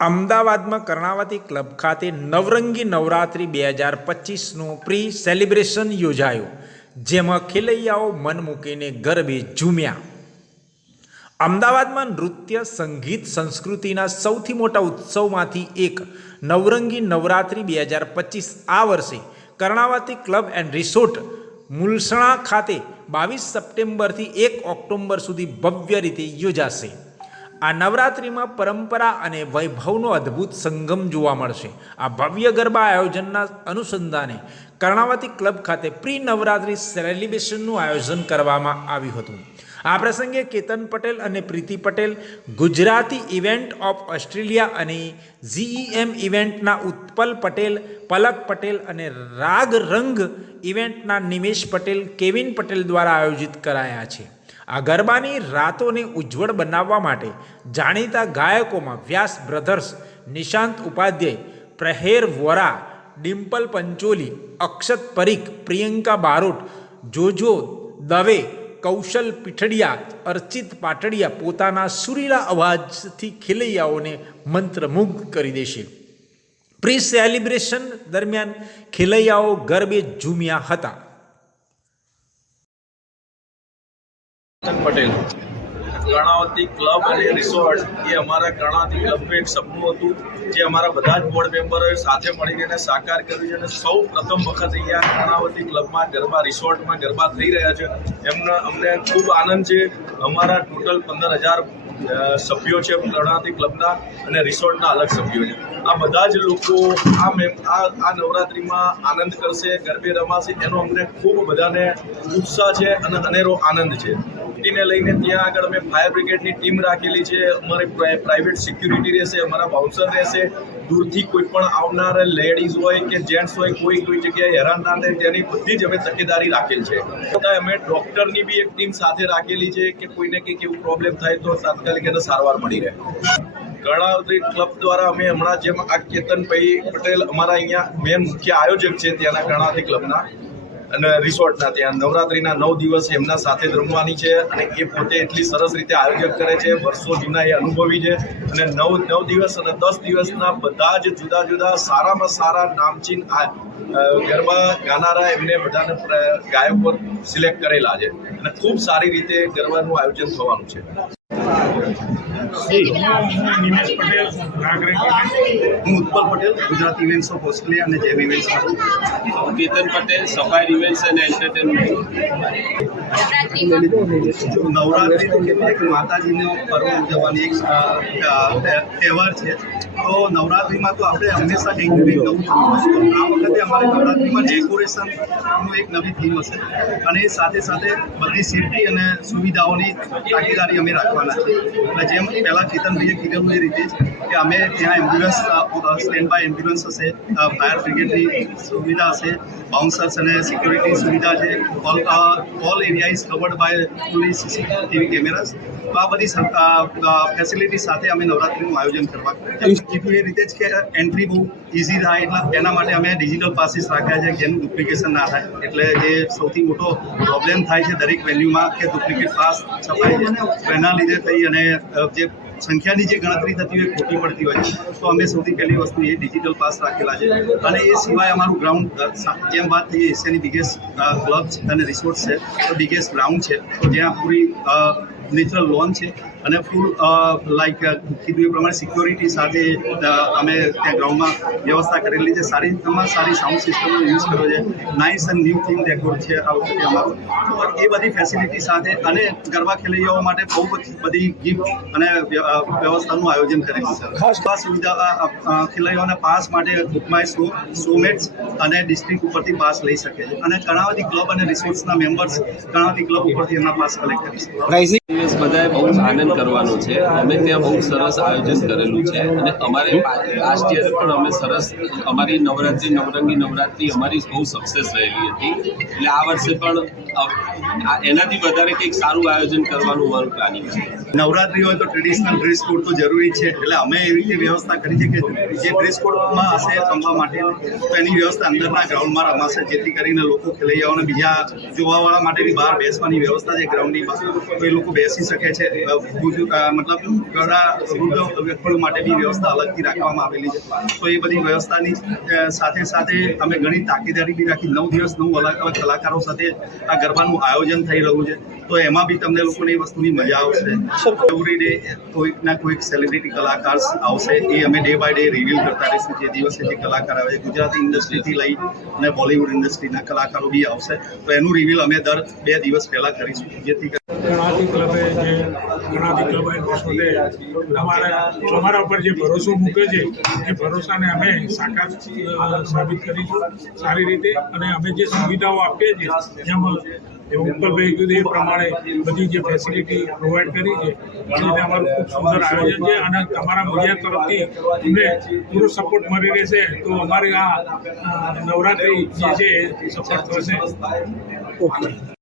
અમદાવાદમાં કર્ણાવતી ક્લબ ખાતે નવરંગી Navratri 2025નું pre celebration યોજાયું, જેમાં ખેલૈયાઓ મન મૂકીને ગરબે ઝૂમ્યા. અમદાવાદમાં નૃત્ય, સંગીત, સંસ્કૃતિના સૌથી મોટા ઉત્સવમાંથી એક નવરંગી નવરાત્રિ 2025 આ વર્ષે કર્ણાવતી ક્લબ એન્ડ રિસોર્ટ મુલસણા ખાતે 22 સપ્ટેમ્બરથી 1 ઓક્ટોબર સુધી ભવ્ય રીતે યોજાશે. આ નવરાત્રિમાં પરંપરા અને વૈભવનો અદ્ભુત સંગમ જોવા મળશે. આ ભવ્ય ગરબા આયોજનના અનુસંધાને કર્ણાવતી ક્લબ ખાતે પ્રી નવરાત્રિ સેલિબ્રેશનનું આયોજન કરવામાં આવ્યું હતું. આ પ્રસંગે કેતન પટેલ અને Preeti Patel, Gujarati event of Australia અને GEM ઇવેન્ટના ઉત્પલ પટેલ, પલક પટેલ અને રાગ રંગ ઇવેન્ટના નિમેશ પટેલ, કેવિન પટેલ દ્વારા આયોજિત કરાયા છે. આ ગરબાની રાતોને ઉજ્જવળ બનાવવા માટે જાણીતા ગાયકોમાં વ્યાસ બ્રધર્સ, નિશાંત ઉપાધ્યાય, પ્રહેર વોરા, ડિમ્પલ પંચોલી, અક્ષત પરીખ, પ્રિયંકા બારોટ, જોજો દવે, કૌશલ પીઠડિયા, અર્ચિત પાટડિયા પોતાના સુરીલા અવાજથી ખેલૈયાઓને મંત્રમુગ્ધ કરી દેશે. પ્રી સેલિબ્રેશન દરમિયાન ખેલૈયાઓ ગરબે ઝૂમ્યા હતા. પટેલ, કર્ણાવતી ક્લબ અને રિસોર્ટ એ અમારા કર્ણાવતી ક્લબનું એક સપનું હતું, જે અમારા બધા જ બોર્ડ મેમ્બરોએ સાથે મળીને એને સાકાર કર્યું છે. અને સૌ પ્રથમ વખત અહીંયા કર્ણાવતી ક્લબમાં ગરબા રિસોર્ટમાં ગરબા થઈ રહ્યા છે. અમને ખૂબ આનંદ છે. અમારા ટોટલ 15,000 સભ્યો છે કર્ણાવતી ક્લબના, અને રિસોર્ટના અલગ સભ્યો છે. આ બધા જ લોકો આ નવરાત્રિમાં આનંદ કરશે, ગરબે રમાશે, એનો અમને ખૂબ બધાને ઉત્સાહ છે અને અનેરો આનંદ છે. ને લઈને ત્યાં આગળ અમે ફાયર બ્રિગેડની ટીમ રાખેલી છે. અમારે પ્રાઇવેટ સિક્યુરિટી રહેશે, અમારા બાઉન્સર રહેશે. દૂરથી કોઈ પણ આવનાર લેડીઝ હોય કે જેન્ટ્સ હોય, કોઈ જગ્યાએ હેરાન ના થાય તેની બધી જ અમે તકેદારી રાખેલ છે. અમે ડૉક્ટરની બી એક ટીમ સાથે રાખેલી છે કે કોઈને કંઈક એવું પ્રોબ્લેમ થાય તો તાત્કાલિક એને સારવાર મળી રહે. કર્ણાવતી ક્લબ દ્વારા અમે હમણાં જેમ આ કેતનભાઈ પટેલ અમારા અહીંયા મેન મુખ્ય આયોજક છે ત્યાંના કર્ણાવતી ક્લબના અને રિસોર્ટના, ત્યાં નવરાત્રિના 9 દિવસ એમના સાથે જ રમવાની છે. અને એ પોતે એટલી સરસ રીતે આયોજન કરે છે, વર્ષો જૂના એ અનુભવી છે. અને 9 દિવસ અને 10 દિવસના બધા જ જુદા જુદા સારામાં સારા નામચીન ગરબા ગાનારા એમને બધાને ગાયકો સિલેક્ટ કરેલા છે. અને ખૂબ સારી રીતે ગરબાનું આયોજન થવાનું છે. નિમેશ પટેલ, હું Utpal Patel, Gujarati events of Australia અને GEM events. Ketan Patel, sapphire events and entertainment. Navratri તો એક માતાજીનો પર્વ ઉજવવાની એક તહેવાર છે. તો નવરાત્રિમાં તો આપણે હંમેશા કંઈક નવું કરવું. આ વખતે અમારે નવરાત્રિમાં ડેકોરેશનનું એક નવી થીમ હશે, અને સાથે સાથે બધી સેફટી અને સુવિધાઓની ભાગીદારી અમે રાખવાના છે. એટલે જેમ પહેલાં કેતનભાઈએ કીધેલું એ રીતે જ કે અમે ત્યાં એમ્બ્યુલન્સ, સ્ટેન્ડ બાય એમ્બ્યુલન્સ હશે, ફાયર બ્રિગેડની સુવિધા હશે, બાઉન્સર્સ અને સિક્યુરિટી સુવિધા છે. All area is covered by fully CCTV cameras. તો આ બધી ફેસિલિટી સાથે અમે નવરાત્રિનું આયોજન કરવા કીધું એ રીતે જ કે એન્ટ્રી બહુ ઇઝી થાય, એટલે એના માટે અમે ડિજિટલ પાસીસ રાખ્યા છે, જેનું ડુપ્લિકેશન ના થાય. એટલે જે સૌથી મોટો પ્રોબ્લેમ થાય છે દરેક વેન્યુમાં કે ડુપ્લિકેટ પાસ છપાય છે, તો એના લીધે થઈ અને જે સંખ્યાની જે ગણતરી થતી હોય ખોટી પડતી હોય છે. તો અમે સૌથી પહેલી વસ્તુ એ ડિજિટલ પાસ રાખેલા છે. અને એ સિવાય અમારું ગ્રાઉન્ડ, જેમ વાત થઈ એશિયાની બિગેસ્ટ ક્લબ અને રિસોર્ટ છે, તો બિગેસ્ટ ગ્રાઉન્ડ છે, જ્યાં પૂરી નેચરલ લોન છે અને ફૂલ લાઈક કીધું એ પ્રમાણે સિક્યોરિટી સાથે અમે ત્યાં ગ્રાઉન્ડમાં વ્યવસ્થા કરેલી છે. સારી સાઉન્ડ સિસ્ટમનો યુઝ કર્યો છે. Nice and new theme decor છે આ વખતે અમારું. એ બધી ફેસિલિટી સાથે અને ગરબા ખેલૈયાઓ માટે બહુ બધી ગિફ્ટ અને વ્યવસ્થાનું આયોજન કરેલું છે. ખાસ સુવિધા ખેલૈયાઓના પાસ માટે બુકમાય શોમેટ્સ અને ડિસ્ટ્રિક્ટ ઉપરથી પાસ લઈ શકે છે. અને કર્ણાવતી ક્લબ અને રિસોર્ટ્સના મેમ્બર્સ કર્ણાવતી ક્લબ ઉપરથી એમના પાસ કલેક્ટ કરી શકે. બધાએ બહુ આનંદ કરવાનો છે. અમે ત્યાં બહુ સરસ આયોજન કરેલું છે. અને અમારે લાસ્ટ યર પણ અમે સરસ અમારી નવરંગી નવરાત્રિ અમારી બહુ સક્સેસ રહેલી હતી. એટલે આ વર્ષે પણ એનાથી વધારે કંઈક સારું આયોજન કરવાનું મારું પ્લાનિંગ છે. નવરાત્રી હોય તો ટ્રેડિશનલ ડ્રેસ કોડ તો જરૂરી છે, એટલે અમે એવી રીતે વ્યવસ્થા કરી છે કે જે ડ્રેસ કોડમાં હશે રમવા માટે તો એની વ્યવસ્થા અંદરના ગ્રાઉન્ડમાં રમાશે, જેથી કરીને લોકો ખેલૈયાઓને બીજા જોવાવાળા માટેની બહાર બેસવાની વ્યવસ્થા છે ગ્રાઉન્ડની બહાર, તો એ લોકો બેસી શકે છે. મતલબ ઘણા વૃદ્ધ વ્યક્તિઓ માટે બી વ્યવસ્થા અલગથી રાખવામાં આવેલી છે. તો એ બધી વ્યવસ્થાની સાથે સાથે અમે ઘણી તાકીદારી બી રાખી. 9 દિવસ 9 અલગ અલગ કલાકારો સાથે આ ગરબાનું આયોજન થઈ રહ્યું છે, તો એમાં બી તમને લોકોને એ વસ્તુની મજા આવશે. એવરી ડે કોઈક ના કોઈક સેલિબ્રિટી કલાકાર આવશે, એ અમે ડે બાય ડે રિવીલ કરતા રહીશું. જે દિવસે જે કલાકાર આવે છે, ગુજરાતી ઇન્ડસ્ટ્રીથી લઈ અને બોલિવૂડ ઇન્ડસ્ટ્રીના કલાકારો બી આવશે, તો એનું રિવીલ અમે દર 2 દિવસ પહેલાં કરીશું, જેથી ગણાતી ક્લબે જે ગણાતી ક્લબ અમારા ઉપર જે ભરોસો મૂકે છે એ ભરોસાને અમે સાકાર સાબિત કરીશું સારી રીતે. અને અમે જે સુવિધાઓ આપીએ છીએ જેમાં ઉપરભાઈ કીધું એ પ્રમાણે બધી જે ફેસિલિટી પ્રોવાઈડ કરી છે એ રીતે અમારું ખૂબ સુંદર આયોજન છે. અને તમારા મીડિયા તરફથી અમને પૂરો સપોર્ટ મળી રહેશે તો અમારી આ નવરાત્રિ જે છે એ સફળ થશે. ઓકે.